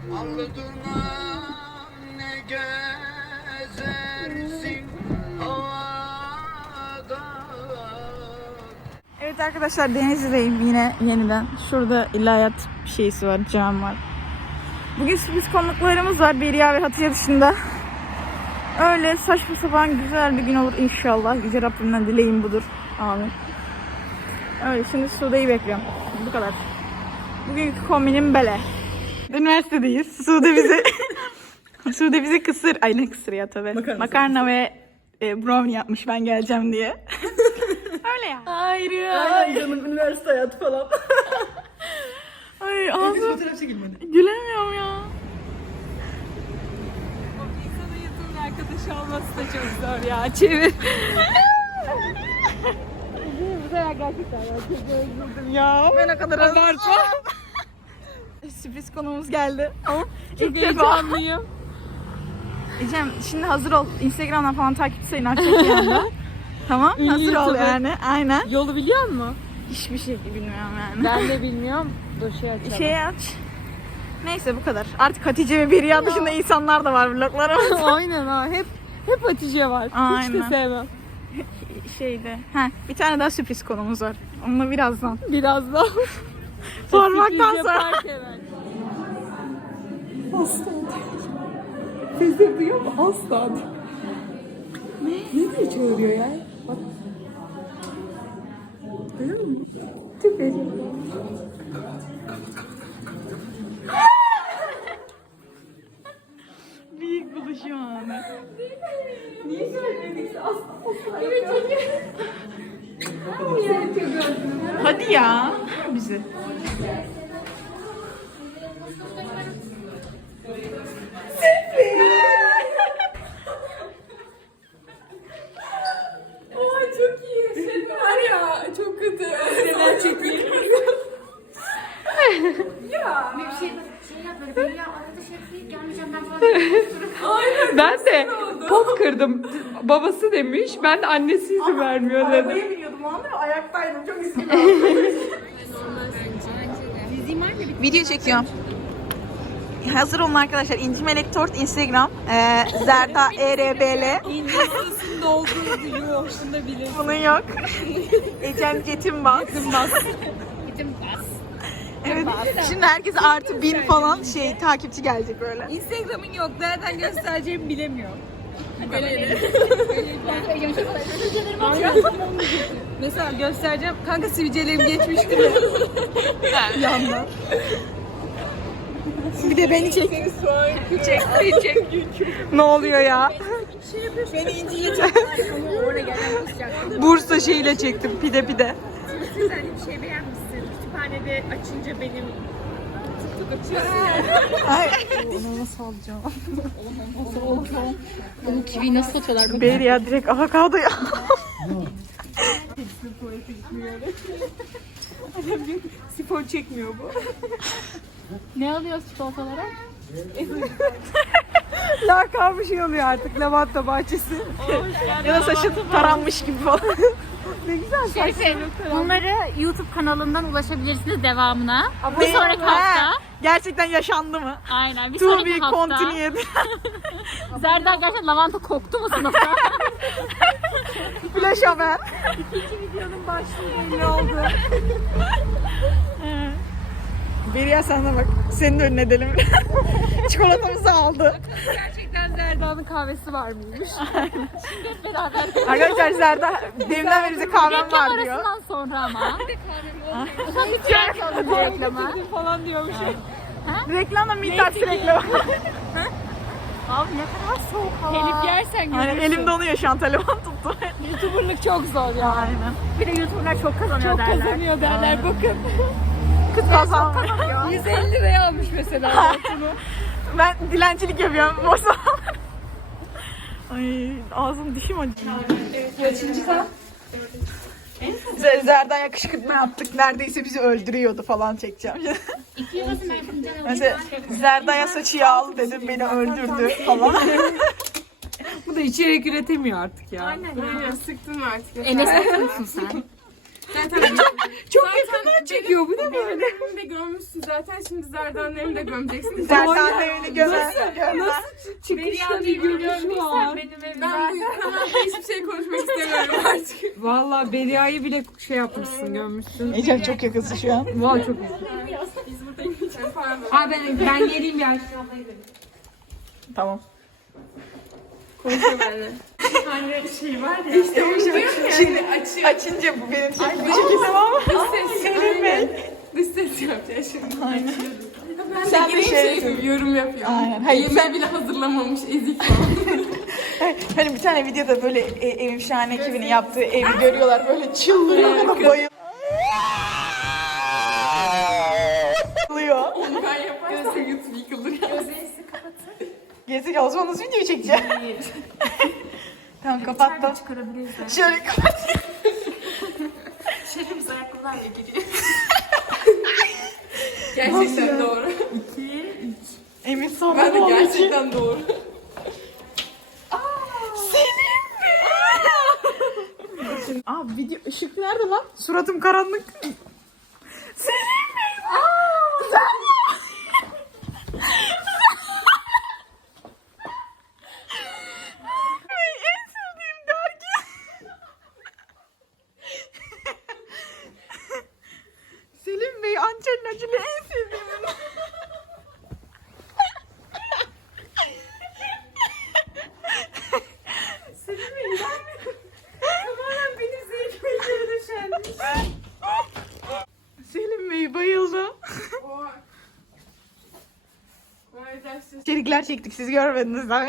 Aldırma ne gezersin havada. Evet arkadaşlar, Denizli'deyim yine yeniden. Şurada ilahiyat bir şeysi var, cam var. Bugün sürpriz konuklarımız var, Beriya ve Hatice dışında. Öyle saçma sapan güzel bir gün olur inşallah. Yüce Rabbimden dileğim budur. Amin. Öyle, şimdi Sude'yi bekliyorum. Bu kadar. Bugünkü kombinim böyle. Üniversitedeyiz. Sude bize kısır, ay ne kısır ya tabii. Makarna ve brownie yapmış ben geleceğim diye. Öyle ya. Ayrı. Ay canım, üniversite hayatı falan. Ay ağzım. Fotoğraf çekilmedi. Gülemiyorum ya. İnsanın yakın arkadaşı olması da çok zor ya. Çevir. Bu sefer gerçekten çok özledim ya. Ben o kadar abartma. Sürpriz konuğumuz geldi. Ama Çok heyecanlıyım. Ecem şimdi hazır ol. Instagram'dan falan takipçilerini açacak bir anda. Tamam, Ünlü hazır ol YouTuber. yani. Aynen. Yolu biliyor musun? Hiçbir şey bilmiyorum yani. Ben de bilmiyorum. Dur açalım. Şey aç. Neyse bu kadar. Artık Hatice ve Beriya dışında insanlar da var vloglarımızda. Aynen ha. Hep Hatice var. Hiç Aynen. de sevmem. Şeyde. Bir tane daha sürpriz konumuz var. Onunla birazdan. Biraz daha. Sormaktan sonra. Asla. Sesleri duyuyor mu? Asla. Ne diye çağırıyor ya? Bak. Duyuyor musun? Çok heyecanlı. Büyük buluşma anı. Niye söylemedik? Asla. Evet, çekiyor. Hadi ya. Bizi. Ay çok iyi. Senin var ya, çok kötü. Neler çekeyim. Ya. Bir şey yap böyle beni ya arada şey yapayım gelmeyeceğim ben falan. Aynen. Ben de pot kırdım. Babası demiş. Ben de annesi izin vermiyor dedim. Arabaya biniyordum o anda ve ayaktaydım. Çok istedim. Video çekiyorum. Hazır olun arkadaşlar. İnci Melek Tort Instagram. Zerda ERBL. İngilizcesin doldurdu. Yok, şunu da bilirsin. Bunun yok. Ecem Cetin Bas. Gittim bas. Evet. Şimdi herkese artı 1000 falan takipçi gelecek böyle. Instagram'ın yok. Nereden göstereceğimi bilemiyorum. Mesela göstereceğim. Kanka sivilcelerim geçmişti mi? Yandan. Bir de beni çek. Çek. Ne oluyor ya? Beni inciyle çek. Oraya gelmem kusacak. Bursa şeyiyle çektim pide. Sen bir şey beğenmişsin. Kütüphanede açınca benim Onu nasıl alacağım? bu kiviyi nasıl satıyorlar bakın. Beriya direkt avokado ya. Spor çekmiyor bu. Ne alıyoruz çikolatalara? Lakabı şey oluyor artık, lavanta bahçesi. Ya da saçı taranmış gibi falan. Ne güzel saç. Şerife, bunları YouTube kanalından ulaşabilirsiniz devamına. Bir Benim- sonraki He, hafta. Gerçekten yaşandı mı? Aynen bir To sonraki be hafta. continued. Zerdan gerçekten lavanta koktu mu sınıfta? Flash haber. Videonun başlığı belli oldu. Beriya sana bak. Senin de önüne edelim. Çikolatamızı aldı. Gerçekten Zerda'nın kahvesi var mıymış? Şimdi hep beraber. Arkadaşlar Zerda deminden beri bize kahvem Reklam var diyor. arasından sonra ama. Lütfen kalın reklama. falan diyormuş. Reklamla Mitas reklamı. Abi ne kadar soğuk hava. Telif yersen Hani görürsün. elim donuyor şu an, telefon tuttu. YouTuber'lık çok zor ya. Aynen. Bir de YouTuber'lar çok kazanıyor Çok derler. kazanıyor derler, bakın. Kız kazanmıyor. 150 liraya almış mesela. Ben dilencilik yapıyorum. Boş zamanlar. Ay ağzım dişim acıyor. Kaçıncı sen? Zerda'ya kışkırtma yaptık. Neredeyse bizi öldürüyordu falan çekeceğim. İki yuvası merkezden Mesela Zerda'ya saçı yağlı dedim, beni öldürdü falan. Bu da içerik üretemiyor artık ya. Aynen ya. Sıktın artık. Enes musun sen? Çok yakından çekiyor. Bu ne böyle? Evimi de gömmüşsün zaten. Şimdi Zerda'nın evini de gömeceksin. Zerdan evini gömer. Çıkışta bir görüşü var. Ben bu kanalda hiçbir şey konuşmak istemiyorum artık. Valla Beria'yı bile şey yapmışsın, görmüşsün. Ecem çok yakınsın şu an. Valla çok iyi. Ha ben geleyim ya. Tamam. Konuşuyor benimle. Hani şey var ya. İşte o Şimdi açınca bu benim çekimim ama. Selim Bey. Dış ses yapacağız şimdi. Aynen. Ben Sen de de gireyim şey yapıyorum, yorum yapıyorum. Aynen. Hayır, Yemeği bile hazırlamamış ezik falan. Hani bir tane videoda böyle Evim Şahane ekibinin yaptığı evi görüyorlar böyle çıldırıyor. Bayılıyor. Onu ben yaparsam YouTube yıkılır. Gözlerinizi kapatın. Gerizekalı o zaman nasıl video çekeceğim? Tamam kapattım. Çıkarabiliriz. Şöyle kapat. Şerimiz ayakkabılarla giriyor. Gerçekten doğru. Emin sonra Ben de oldu ki. gerçekten doğru. Aa video ışık nerede lan? Suratım karanlık. Selim Bey. En sevdiğim dergi. Selim Bey, Angelina Jolie en sevdiğim. Selim Bey inanmıyorum. Tamamen benim zevkime geri düşenmiş. Selim Bey bayıldı. İçerikler çektik siz görmediniz değil mi?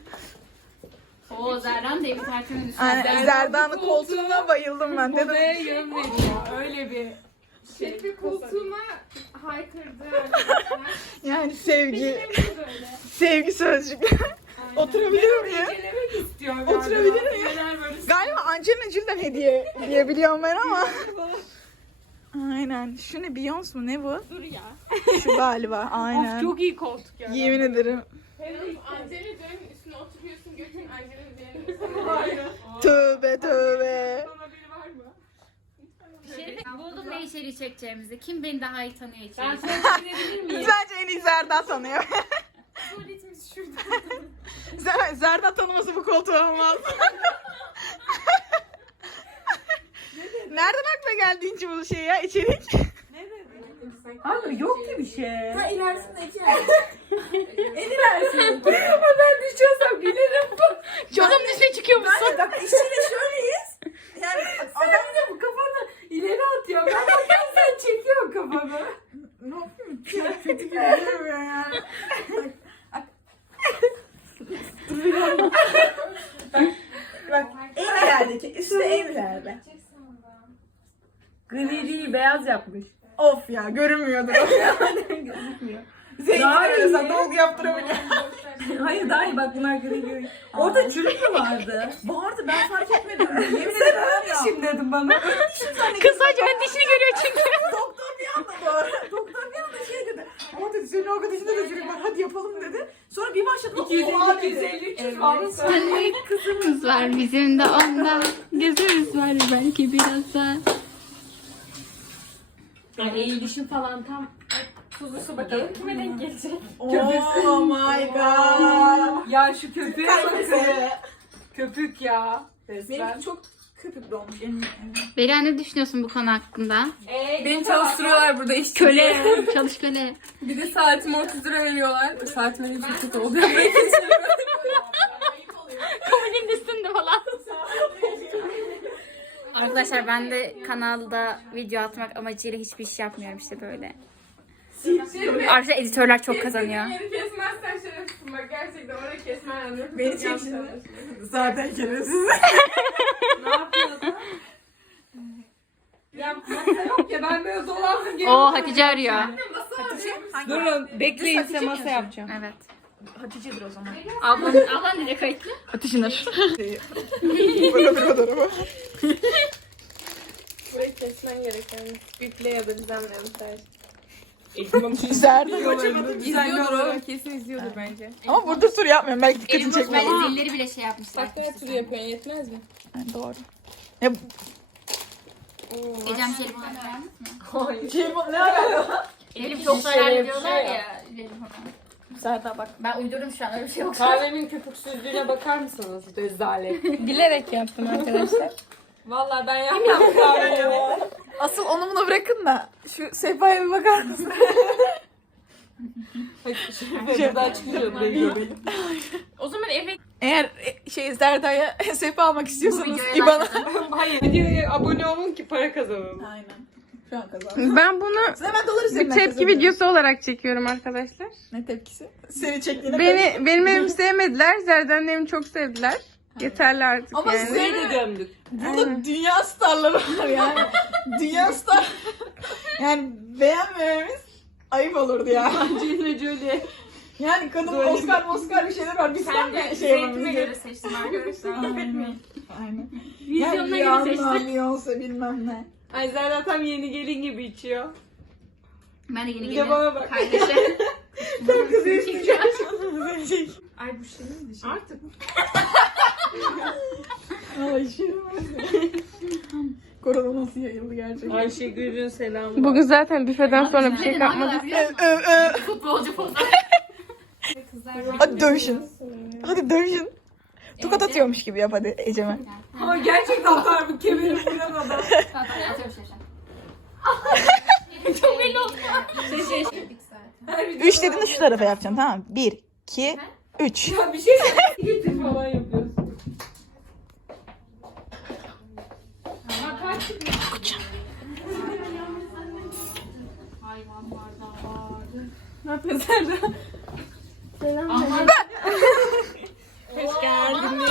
Oo Zerdan da evi tertemiz düşün. Aynen Zerda'nın koltuğuna bayıldım ben dedim. Odaya yön veriyor. Öyle bir şey. Bir koltuğuma haykırdı arkadaşlar. Yani sevgi, Böyle. sevgi sözcükler. Oturabilir miyim? Gelemek istiyor. Oturabilir miyim? Galiba Angelina Jolie'den hediye diyebiliyorum ben ama. Aynen. Şu ne Beyoncé mu ne bu? Dur ya. Şu galiba aynen. Çok iyi koltuk ya. Yemin ederim. Angelina Jolie'nin üstüne oturuyorsun götün Angelina Jolie'nin. Hayır. Tövbe tövbe. Sana biri var mı? Buldum ne içeriği çekeceğimizi. Kim beni daha iyi tanıyor içeriği. Ben sana gidebilir miyim? Bence en iyi Zerda tanıyor. Tuvaletimiz şurada. Zerda tanıması bu koltuğu olmaz. Nereden aklına geldi ince bu şey ya içerik? Abi yok ki bir şey. Ha ilerisindeki yer. En ilerisinde. Ama ben düşüyorsam gülerim. Canım dışarı çıkıyor musun? Bak işte şöyleyiz. Yani adam da bu kafanı ileri atıyor. Ben bakıyorum sen çekiyorsun kafanı. Ne yapayım? Kötü gibi yani. Bak en ilerideki üstte en ileride. Gri beyaz yapmış. Of ya görünmüyordur o. Zengin Daha arıyorsan iyi. dolgu yaptırabiliyor. Hayır daha iyi bak bunlar gri. Orada çürük mü vardı? Vardı ben fark etmedim. Yemin ederim ya. Şimdi dedim bana. Kız sadece ön dişini görüyor çünkü. Doktor bir anda bu arada. Doktor bir anda şey dedi. Ama dedi senin arkadaşında da çocuk var hadi yapalım dedi. Sonra bir başladı. 250 300 falan. Anne kızımız var bizim de ondan. Gözümüz var belki biraz daha. Yani eğilişim falan tam tuzlusu bakalım kime denk gelecek. Oh my god. Ya şu köpüğe Kalbisi. bakın. Köpük ya. Benim çok köpüklü olmuş eminim. Beren ne düşünüyorsun bu konu hakkında? Beni çalıştırıyorlar burada işçi. Köle, çalış köle. Bir de saatime 30 lira veriyorlar. Saatime de çok kötü oluyor. Komodinin üstünde falan. Arkadaşlar ben de kanalda video atmak amacıyla hiçbir iş yapmıyorum işte böyle. Arkadaşlar editörler çok kazanıyor. Beni kesmezsen şerefsizim bak gerçekten oraya kesmen lazım. Beni çek şimdi. Zaten şerefsiz. Ya masa yok ya ben böyle dolandım gelip. Oo Hatice arıyor. Masa arıyorum. Durun bekleyin size masa yapacağım. Evet. Hatice'dir o zaman. Ablan nereye kayıtlı? Ateşinir. Böyle bir fotoğrafı. Burayı kesmen gereken. Biple ya da düzenlemişler. Zerda. İzliyordur oğlum kesin izliyordur bence. Ama burada tur yapmıyorum belki dikkatini Elim boş çekmez. böyle zilleri bile şey yapmışlar. Bak ne turu yapıyorsun yetmez mi? Yani doğru. Ya, Ecem jelibon beğendin mi? Jelibon ne alaka? Elif çok sever diyorlar ya. Jelibon. Serdar bak. Ben uydurdum şu an öyle bir şey yok. Kahvemin köpüksüzlüğüne bakar mısınız? Rezalet. Bilerek yaptım arkadaşlar. Vallahi ben yapmam kahvemi. Asıl onu buna bırakın da şu sehpaya bir bakar mısın? Buradan çıkıyorum benim. O zaman eve Eğer Serdar'a sehpa almak istiyorsanız videoya İBAN'a. Hayır. Videoya abone olun ki para kazanalım. Aynen. Şu an kazandım. Ben bunu Size hemen dolar bir üzerinden tepki kazanıyorum. videosu olarak çekiyorum arkadaşlar. Ne tepkisi? Seni çektiğine Benim evimi sevmediler. Zerdan'ın evini çok sevdiler. Yeterli artık Ama yani. size de gömdük. burada dünya starları var yani. Dünya star. Yani beğenmememiz ayıp olurdu ya. Angelina Jolie. Yani kadın Böyle Oscar bir şeyler var. Biz sen de şey zevkime göre yapamayız. seçtim arkadaşlar. Aynen. Aynen. Vizyonuna Ya göre Rihanna, seçtim. Beyoncé bilmem ne. Ay Zerra tam yeni gelin gibi içiyor. Ben de yeni Bir de gelin. bana bak. Kardeşim. Tam kızı Ay bu şeyin dışı. Artık. Ay şey Korona nasıl yayıldı gerçekten. Ayşegül'ün selamı. Bugün zaten büfeden sonra bir şey kalmadı. Futbolcu fotoğrafı. Hadi dövüşün. Hadi dövüşün. Tokat atıyormuş gibi yap hadi Ecem'e. Ama gerçekten parmak kemerim falan adam. Atıyorum şey. Çok belli oldu. Üç dediğinde şu tarafa yapacaksın tamam mı? 1, 2, 3. Ya bir şey getir falan yapıyorsun. Ne yapıyorsun Serra? Hoş geldiniz.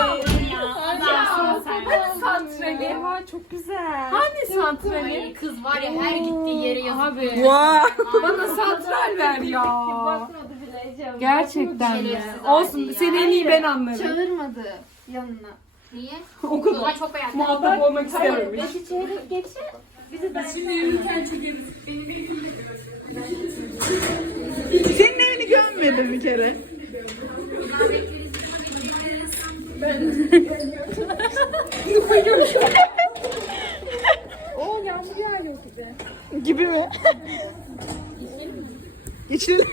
Santrali. Ha çok güzel. Hani santrali? Kız var ya her gittiği yere yazıyor. Abi. Wow. Bana santral ver ya. Gerçekten mi? Şerefsiz Olsun abi seni ya. en iyi ben anlarım. Çağırmadı yanına. Niye? O kadar. Ben çok beğendim. Muhatap olmak istememiş. Çeyrek geçe. Senin evini görmedim bir kere. Gibi mi? Geçildi.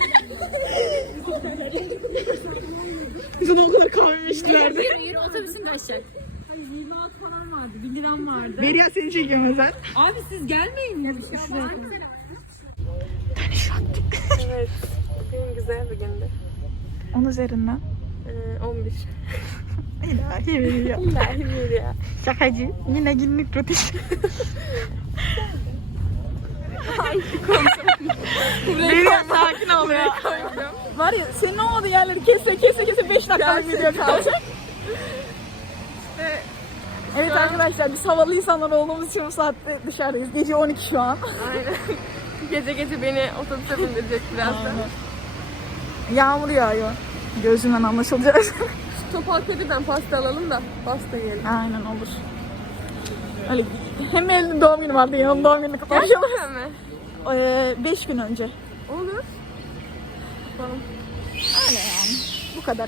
Biz ona o kadar kahve içtilerdi. Yürü otobüsün kaçacak. Beria seni çekiyorum ben. Abi siz gelmeyin ya. Evet. Bugün güzel bir gündü. 10 üzerinden. 11. İlahi Beria. İlahi bir ya. Şakacı. Yine günlük rutin. Beria sakin ol ya. Var ya senin olmadığı yerleri kese 5 dakikalık video kalacak. Evet arkadaşlar biz havalı insanlar olduğumuz için bu saatte dışarıdayız. Gece 12 şu an. Aynen. Gece beni otobüse bindirecek birazdan. Yağmur yağıyor. Gözümden anlaşılacak. Topalkadi'den pasta alalım da pasta yiyelim. Aynen olur. Öyle hem Eylül'ün doğum günü vardı yanım doğum gününü kutlamışım. Gerçekten mi? 5 gün önce. Olur. Öyle yani. Bu kadar.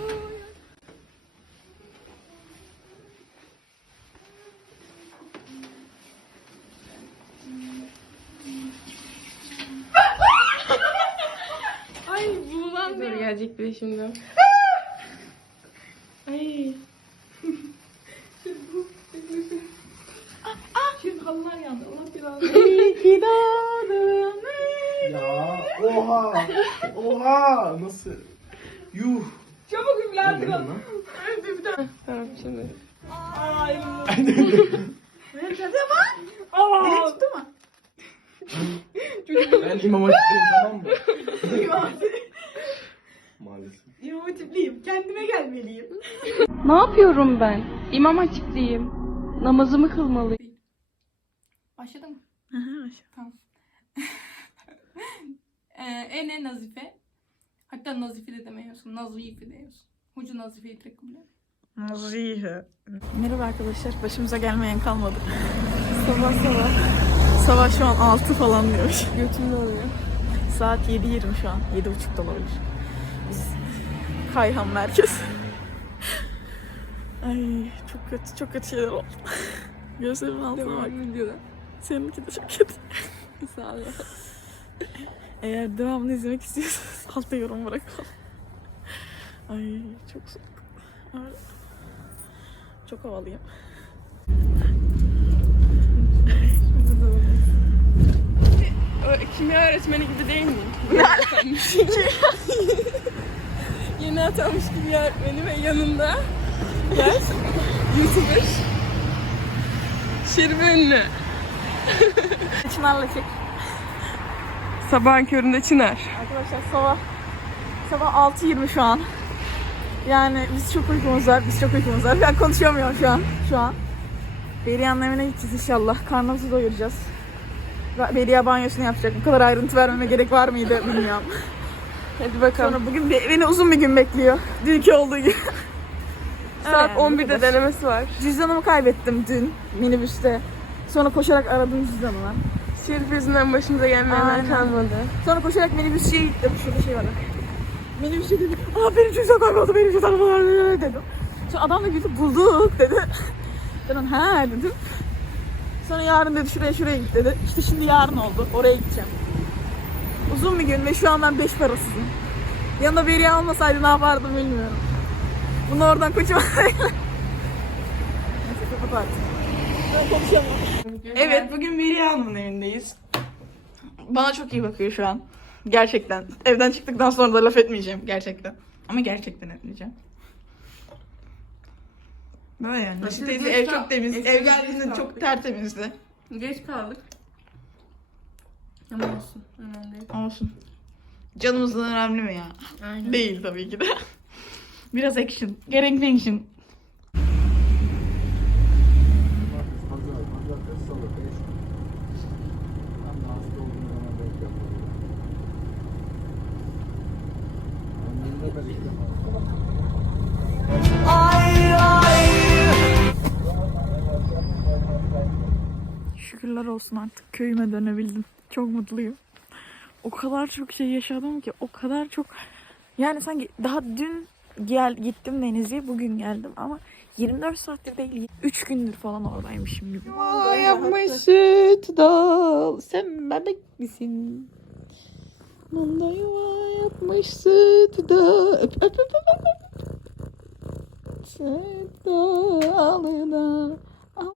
Ay buğulandı. Dur gelecek bir de şimdi. Ay. Şimdi halılar yandı. Allah biraz. Ya oha! Oha! Nasıl? Yuh! Çabuk üflendir Lan. Tamam şimdi. Tuttu mu? Ben imam hatipteyim tamam mı? Maalesef. İmam Hatipliyim. Kendime gelmeliyim. Ne yapıyorum ben? İmam Hatipliyim. Namazımı kılmalıyım. Başladı mı? Tamam. Ene nazife. Hatta nazife de demiyorsun. Nazife diyorsun. Hucu nazifeyi direkt kabul et. Merhaba arkadaşlar. Başımıza gelmeyen kalmadı. Sabah. Sabah şu an 6 falan diyor. Götümde oluyor. Saat 7:20 şu an. 7:30 da olabilir. Biz Kayhan merkez. Ay çok kötü şeyler oldu. Gözlerimin altına bak. Videoda. Seninki de çok kötü. Sağ ol. Eğer devamını izlemek istiyorsanız altta yorum bırakalım. Ay çok soğuk. Ay, çok havalıyım. Kimya öğretmeni gibi değil mi? Yeni atanmış kimya öğretmeni ve yanında gel YouTuber Şerife ünlü. Çınar'la çek. Sabahın köründe Çınar. Arkadaşlar sabah 6:20 şu an. Yani biz çok uykumuz var. Ben konuşamıyorum şu an. Beriya'nın evine gideceğiz inşallah. Karnımızı doyuracağız. Beriya banyosunu yapacak. Bu kadar ayrıntı vermeme gerek var mıydı bilmiyorum. Hadi bakalım. Sonra bugün beni uzun bir gün bekliyor. Dünkü olduğu gibi. Saat Yani, 11'de denemesi var. Cüzdanımı kaybettim dün minibüste. Sonra koşarak aradım cüzdanımı. Şerife yüzünden başımıza gelmeyenler Aynen. kalmadı. Sonra koşarak minibüsçüye gittim. Şurada şey var bak. Minibüsçü dedi. Benim cüzdan kayboldu. Benim cüzdanım var dedim. Sonra adam da güldü. Bulduk dedi. Ben ha dedim. Sonra yarın dedi şuraya git dedi. İşte şimdi yarın oldu. Oraya gideceğim. Uzun bir gün ve şu an ben 5 parasızım. Yanında Beriya olmasaydı ne yapardım bilmiyorum. Bunu oradan koçum. Neyse kapat artık. Ben konuşamam. Evet bugün Beriya Hanım'ın evindeyiz. Bana çok iyi bakıyor şu an. Gerçekten. Evden çıktıktan sonra da laf etmeyeceğim gerçekten. Ama gerçekten etmeyeceğim. Böyle yani. Neşe teyze ev çok temiz. Ev geldiğinde çok tertemizdi. Geç kaldık. Ama olsun. Önemli değil. Olsun. Canımızdan önemli mi ya? Aynen. Değil tabii ki de. Biraz action. Gerekli action. Şükürler olsun artık köyüme dönebildim. Çok mutluyum. O kadar çok şey yaşadım ki, o kadar çok yani sanki daha dün gittim Denizli'ye, bugün geldim ama 24 saattir değil 3 gündür falan oradaymışım gibi. Yapmış süt dal. Sen bebek misin? Manda yuva yapmış süt dal. Öp. Süt dalına